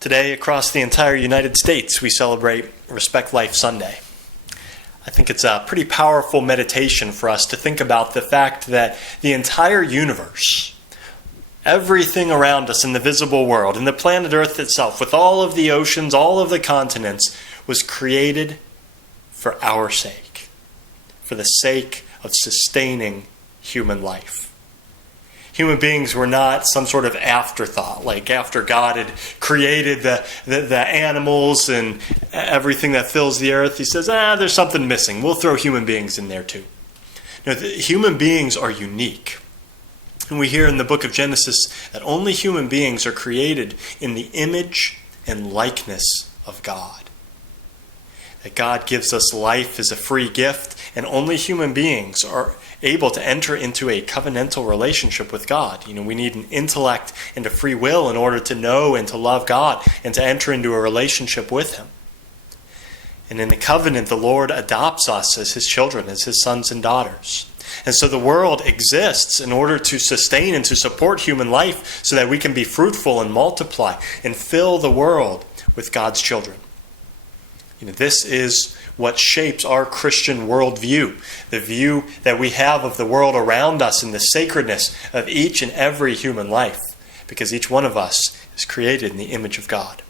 Today, across the entire United States, we celebrate Respect Life Sunday. I think it's a pretty powerful meditation for us to think about the fact that the entire universe, everything around us in the visible world, in the planet Earth itself, with all of the oceans, all of the continents, was created for our sake, for the sake of sustaining human life. Human beings were not some sort of afterthought, like after God had created the animals and everything that fills the earth, he says, there's something missing. We'll throw human beings in there too. No, human beings are unique. And we hear in the book of Genesis that only human beings are created in the image and likeness of God. That God gives us life as a free gift, and only human beings are able to enter into a covenantal relationship with God. We need an intellect and a free will in order to know and to love God and to enter into a relationship with Him. And in the covenant, the Lord adopts us as His children, as His sons and daughters. And so the world exists in order to sustain and to support human life so that we can be fruitful and multiply and fill the world with God's children. This is what shapes our Christian worldview, the view that we have of the world around us and the sacredness of each and every human life, because each one of us is created in the image of God.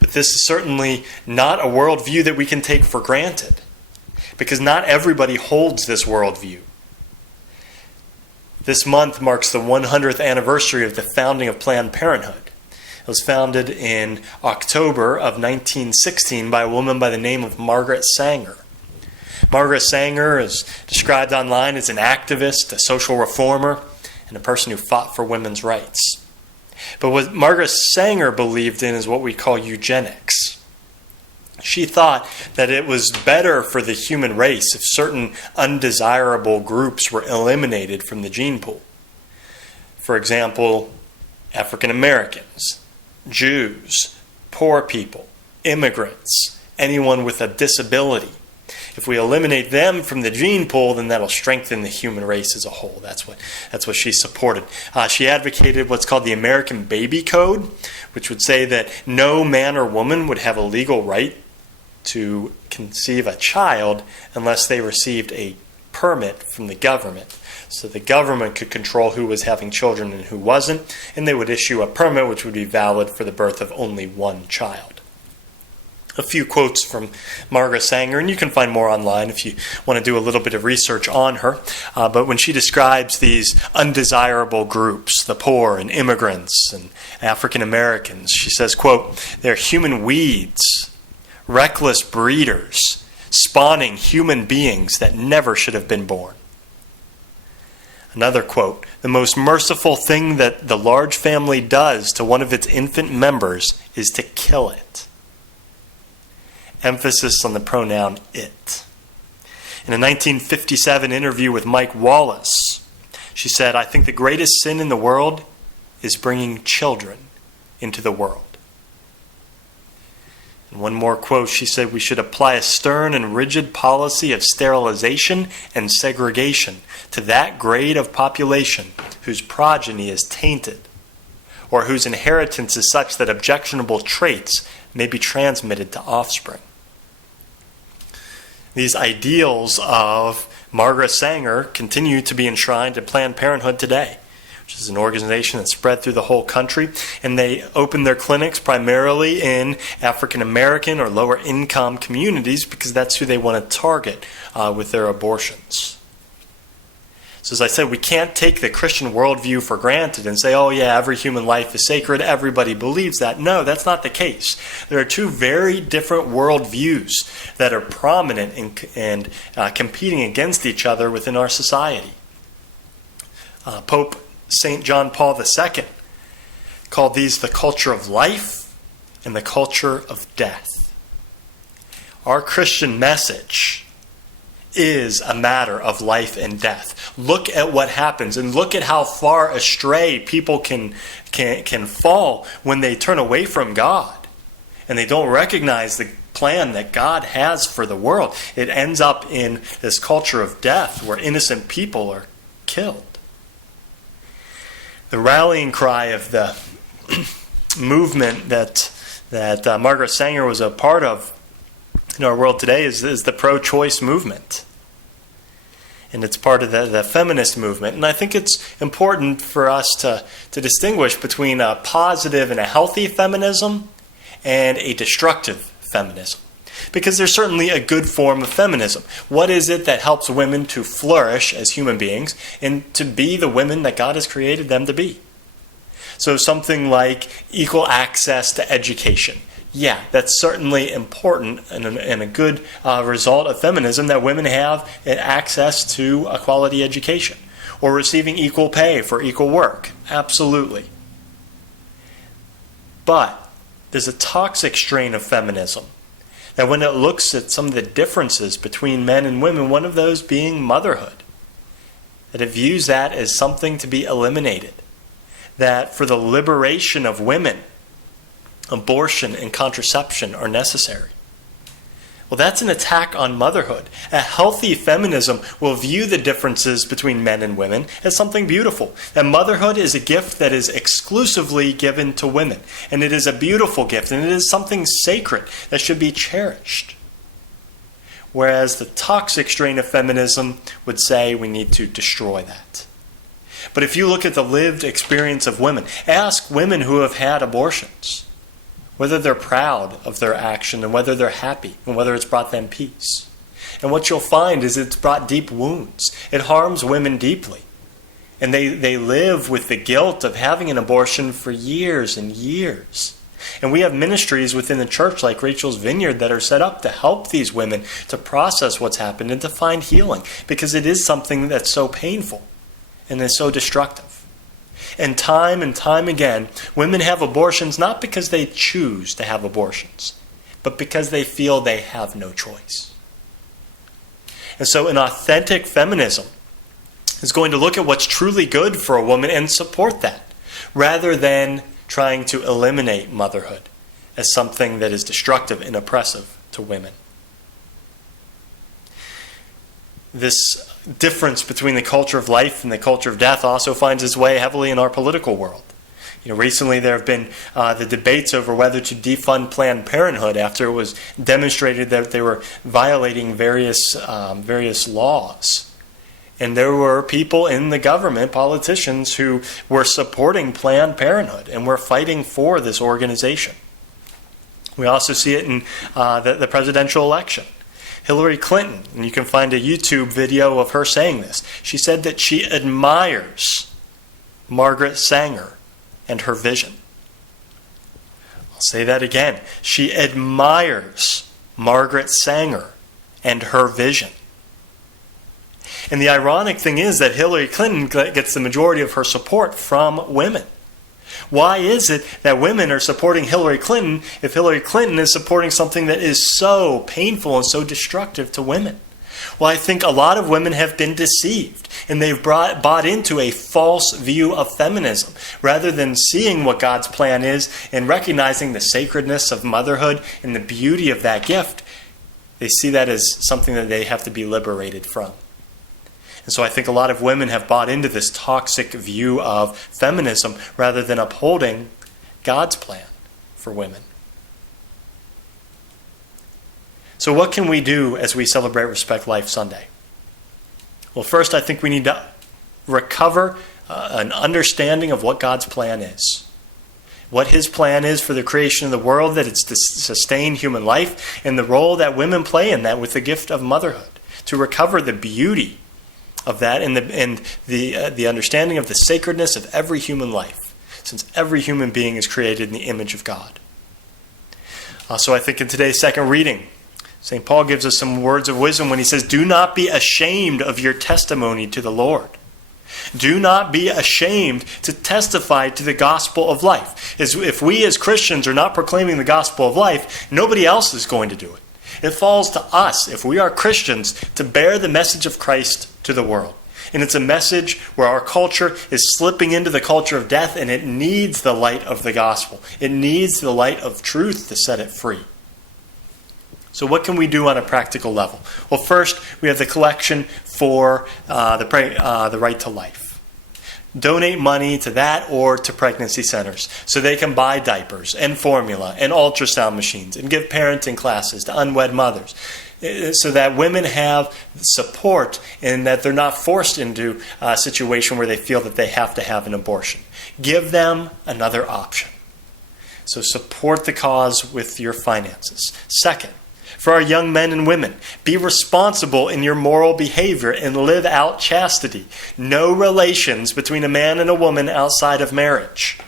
But this is certainly not a worldview that we can take for granted, because not everybody holds this worldview. This month marks the 100th anniversary of the founding of Planned Parenthood. It was founded in October of 1916 by a woman by the name of Margaret Sanger. Margaret Sanger is described online as an activist, a social reformer, and a person who fought for women's rights. But what Margaret Sanger believed in is what we call eugenics. She thought that it was better for the human race if certain undesirable groups were eliminated from the gene pool. For example, African Americans, Jews, poor people, immigrants, anyone with a disability. If we eliminate them from the gene pool, then that'll strengthen the human race as a whole. That's what she supported. She advocated what's called the American Baby Code, which would say that no man or woman would have a legal right to conceive a child unless they received a permit from the government. So the government could control who was having children and who wasn't, and they would issue a permit which would be valid for the birth of only one child. A few quotes from Margaret Sanger, and you can find more online if you want to do a little bit of research on her. But when she describes these undesirable groups, the poor and immigrants and African Americans, she says, quote, "They're human weeds, reckless breeders, spawning human beings that never should have been born." Another quote, "The most merciful thing that the large family does to one of its infant members is to kill it." Emphasis on the pronoun it. In a 1957 interview with Mike Wallace, she said, "I think the greatest sin in the world is bringing children into the world." And one more quote, she said, "We should apply a stern and rigid policy of sterilization and segregation to that grade of population whose progeny is tainted, or whose inheritance is such that objectionable traits may be transmitted to offspring." These ideals of Margaret Sanger continue to be enshrined in Planned Parenthood today, which is an organization that's spread through the whole country, and they open their clinics primarily in African American or lower income communities because that's who they want to target with their abortions. So as I said, we can't take the Christian worldview for granted and say, oh yeah, every human life is sacred, everybody believes that. No, that's not the case. There are two very different worldviews that are prominent and competing against each other within our society. Pope St. John Paul II called these the culture of life and the culture of death. Our Christian message is a matter of life and death. Look at what happens and look at how far astray people can fall when they turn away from God and they don't recognize the plan that God has for the world. It ends up in this culture of death where innocent people are killed. The rallying cry of the movement that Margaret Sanger was a part of in our world today is the pro-choice movement. And it's part of the feminist movement. And I think it's important for us to distinguish between a positive and a healthy feminism and a destructive feminism. Because there's certainly a good form of feminism. What is it that helps women to flourish as human beings and to be the women that God has created them to be? So something like equal access to education. Yeah, that's certainly important and a good result of feminism, that women have access to a quality education. Or receiving equal pay for equal work. Absolutely. But there's a toxic strain of feminism that when it looks at some of the differences between men and women, one of those being motherhood, that it views that as something to be eliminated. That for the liberation of women, abortion and contraception are necessary. Well, that's an attack on motherhood. A healthy feminism will view the differences between men and women as something beautiful. And motherhood is a gift that is exclusively given to women. And it is a beautiful gift, and it is something sacred that should be cherished. Whereas the toxic strain of feminism would say we need to destroy that. But if you look at the lived experience of women, ask women who have had abortions whether they're proud of their action and whether they're happy and whether it's brought them peace. And what you'll find is it's brought deep wounds. It harms women deeply. And they live with the guilt of having an abortion for years and years. And we have ministries within the church like Rachel's Vineyard that are set up to help these women to process what's happened and to find healing, because it is something that's so painful and is so destructive. And time again, women have abortions not because they choose to have abortions, but because they feel they have no choice. And so an authentic feminism is going to look at what's truly good for a woman and support that, rather than trying to eliminate motherhood as something that is destructive and oppressive to women. This difference between the culture of life and the culture of death also finds its way heavily in our political world. Recently there have been the debates over whether to defund Planned Parenthood after it was demonstrated that they were violating various laws. And there were people in the government, politicians, who were supporting Planned Parenthood and were fighting for this organization. We also see it in the presidential election. Hillary Clinton, and you can find a YouTube video of her saying this. She said that she admires Margaret Sanger and her vision. I'll say that again. She admires Margaret Sanger and her vision. And the ironic thing is that Hillary Clinton gets the majority of her support from women. Why is it that women are supporting Hillary Clinton if Hillary Clinton is supporting something that is so painful and so destructive to women? Well, I think a lot of women have been deceived, and they've bought into a false view of feminism. Rather than seeing what God's plan is and recognizing the sacredness of motherhood and the beauty of that gift, they see that as something that they have to be liberated from. And so I think a lot of women have bought into this toxic view of feminism rather than upholding God's plan for women. So what can we do as we celebrate Respect Life Sunday? Well, first I think we need to recover an understanding of what God's plan is. What His plan is for the creation of the world, that it's to sustain human life, and the role that women play in that with the gift of motherhood. To recover the beauty of that and the understanding of the sacredness of every human life, since every human being is created in the image of God. So I think in today's second reading, St. Paul gives us some words of wisdom when he says, "Do not be ashamed of your testimony to the Lord." Do not be ashamed to testify to the gospel of life. If we as Christians are not proclaiming the gospel of life, nobody else is going to do it. It falls to us, if we are Christians, to bear the message of Christ to the world. And it's a message where our culture is slipping into the culture of death, and it needs the light of the gospel. It needs the light of truth to set it free. So what can we do on a practical level? Well, first, we have the collection for the right to life. donate money to that or to pregnancy centers so they can buy diapers and formula and ultrasound machines and give parenting classes to unwed mothers so that women have support and that they're not forced into a situation where they feel that they have to have an abortion. Give them another option. So support the cause with your finances. Second, for our young men and women, be responsible in your moral behavior and live out chastity. No relations between a man and a woman outside of marriage.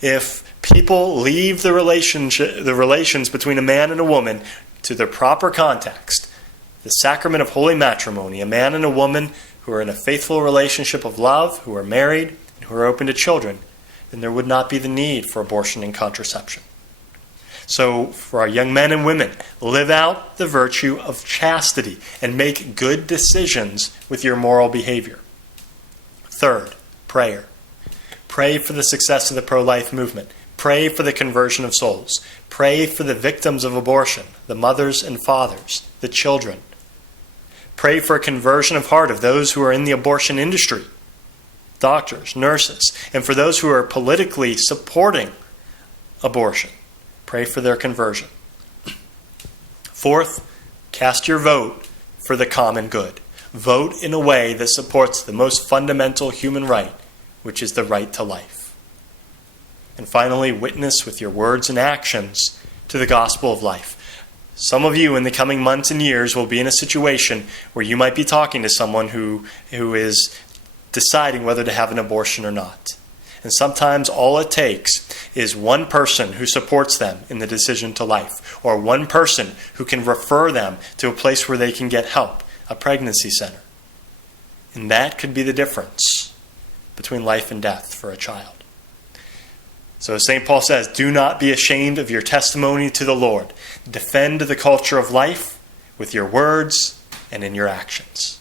If people leave the relations between a man and a woman to their proper context, the sacrament of holy matrimony, a man and a woman who are in a faithful relationship of love, who are married, and who are open to children, then there would not be the need for abortion and contraception. So, for our young men and women, live out the virtue of chastity and make good decisions with your moral behavior. Third, prayer. Pray for the success of the pro-life movement. Pray for the conversion of souls. Pray for the victims of abortion, the mothers and fathers, the children. Pray for a conversion of heart of those who are in the abortion industry, doctors, nurses, and for those who are politically supporting abortion. Pray for their conversion. Fourth, cast your vote for the common good. Vote in a way that supports the most fundamental human right, which is the right to life. And finally, witness with your words and actions to the gospel of life. Some of you in the coming months and years will be in a situation where you might be talking to someone who is deciding whether to have an abortion or not. And sometimes all it takes is one person who supports them in the decision to life, or one person who can refer them to a place where they can get help, a pregnancy center. And that could be the difference between life and death for a child. So as St. Paul says, do not be ashamed of your testimony to the Lord. Defend the culture of life with your words and in your actions.